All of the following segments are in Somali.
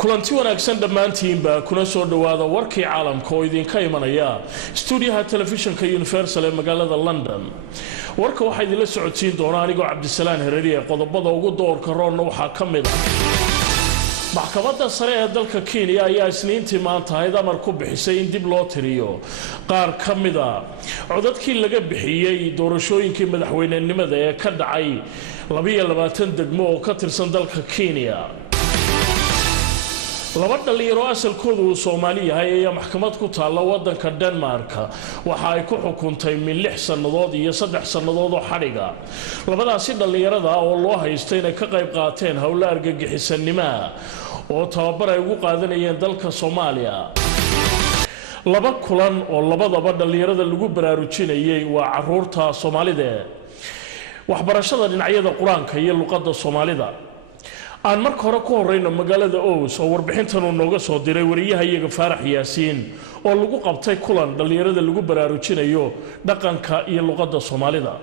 kulanti wanaagsan dhammaantiinba kuna soo dhawaada warkii caalamka oo idinka imanaya stuudiyaha telefishinka Universal ee magaalada London. warka waxaa idinla socodsiin doona anigoo Cabdisalaan Hereri ee qodobada ugu doorka roonna waxaa ka mid ah maxkamadda sare ee dalka Kenya ayaa isniintii maanta ahayd amar ku bixisay in dib loo tiriyo qaar ka mid ah codadkii laga bixiyay doorashooyinkii madaxweynenimada ee ka dhacay 22 degmo oo ka tirsan dalka Kenya. laba dhalinyaro asalkoodu Soomaali yahay ayaa maxkamad ku taala wadanka Denmark waxa ay ku xukuntay min 6 sanadood iyo 3 sanadood oo xadhiga. labadaasi dhalinyarada oo loo haystay inay ka qayb qaateen hawlo argagixisanimo oo tababar ay ugu qaadanayeen dalka Soomaaliya. laba kulan oo labadaba dhalinyarada lagu baraarujinayay waa caruurta Soomaalida waxbarashada dhinacyada Quraanka iyo luqadda Soomaalida. aan marka hore ku horeyno magaalada Oos oo warbixintan uu nooga soo diray wariyahayaga Faarax Yaasiin oo lagu qabtay kulan dhalinyarada lagu baraarujinayo dhaqanka iyo luqadda Soomaalida.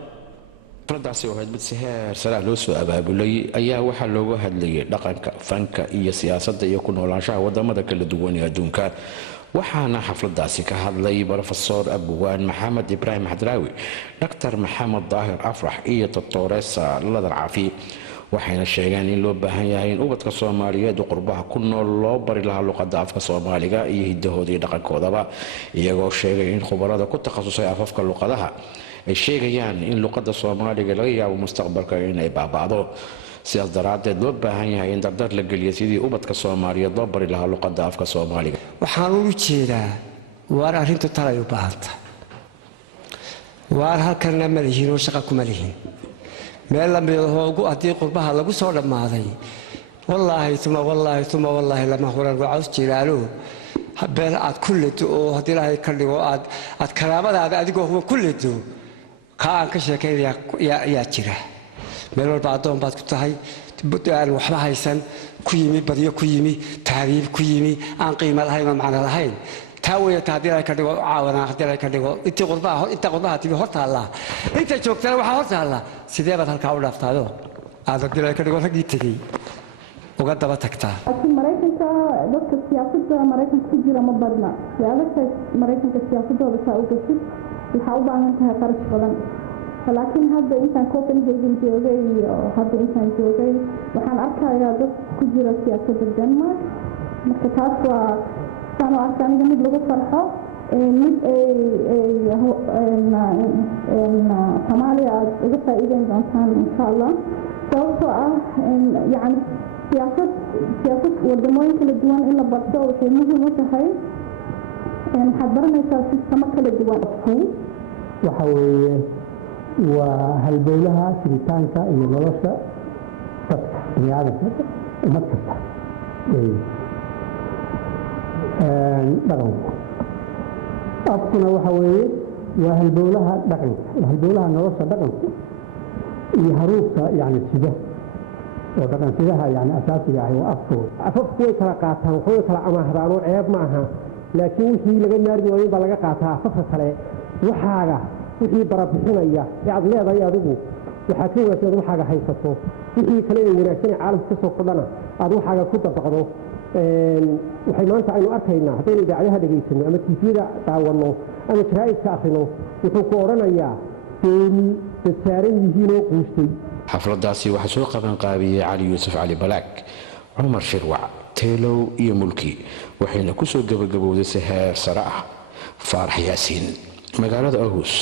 fardaasi oo mid heer sare loo soo abaabulay ayaa waxa looga hadlayay dhaqanka, fanka iyo siyaasadda iyo ku noolaanshaha wadamada kala duwan ee adduunka. waxaana xafladaasi ka hadlay Professor Abwaan Maxamed Ibrahim Hadraawi, Dr. Maxamed Daahir Afrax iyo Doctoressa Ladar Caafi. waxayna sheegeen in loo baahan yahay in ubadka Soomaaliyeed qurbaha ku nool loo bari lahaa luqadda afka Soomaaliga iyo hidahooda iyo dhaqankoodaba, iyagoo sheegay in khubarada ku takhasusay afafka luqadaha ay sheegayaan in luqadda Soomaaliga laga yaabo mustaqbalka inay baaba'do. sidaas daraadeed loo baahan yahay in dardar la geliyo sidii ubadka Soomaaliyeed loo bari lahaa luqadda afka Soomaaliga. waxaan u jeedaa waar arrintu talay u baahanta waar halkana ma lihiin oo shaqo kuma lihiin meel la midahoogu haddii qurbaha lagu soo dhammaaday wallaahi lama huran wacaws jiraalo beel aad ku leedo oo haddii ilaahay ka dhigo aad karaamadaada adigoo ku leedo ka aan ka sheekaynaya yaa jira meel walba addoon baad ku tahay aan waxba haysan ku yimi badiyo ku yimi taariib ku yimi aan qiimo lahayn oo macno lahayn تاوي تعبير كذا عاونا تعبير كذا أنت قربها تبي هرتها الله أنت شوف ترى وح هرتها الله سيدي بدها الكاولا فتاده هذا تعبير كذا قلت لك تجي وقد دبت تكتا. لكن مريكن كدكتور سياسة مريكن كثيرة مبادنا هذا شيء مريكن كسياسة بس أوجد الحوض عن أنها قرش فلان لكن هذا إنسان كوبن هيجن جوجي هذا إنسان جوجي وحن أركها يا دكتور كثيرة سياسة الدنمارك مكتاسوا كانوا عشان جميل لغة فرحة مد Soomaaliya uga faa'iideyn doontaan insha Allah sababtoo ah yani siyaasad wadamooyin kala duwan in la barto waxay muhiim u tahay waxaad baranaysaa sistamo kala duwan waxa weeye waa halbowlaha jiritaanka iyo nolosha dadka bini'aadamka ummad kasta dhaqanku afkuna waxa weeye waa halbowlaha dhaqanka halbowlaha nolosha dhaqanku iyo haruufta yani sida oo dhaqan sidaha yani asaasiga ah waa afkooda afafku way kala qaataan way kala amaahdaan oo ceeb ma aha laakiin wixii laga maarmi waayo baa laga qaataa afafka kale waxaaga wixii barabixinaya ee aad leedahay adigu waxaad ka wanaagsan waxaaga haysato wixii kale ee wanaagsan ee caalamka kasoo kordhana aad waxaaga ku dabaqdo waxay maanta aynu arkaynaa haddaynu idaacadaha dhegaysano ama tiifiyada daawanno ama jaraa'idka akhrino wuxuu ku odhanayaa deeni dad saaran yihiin oo quustay. xafladaasi waxaa soo qaban qaabiyey Cali Yuusuf Cali Balaag, Cumar Shirwac, Teelow iyo Mulki, waxayna ku soo gabagabowday si heer sare ah. Faarax Yaasiin, magaalada Aarhus.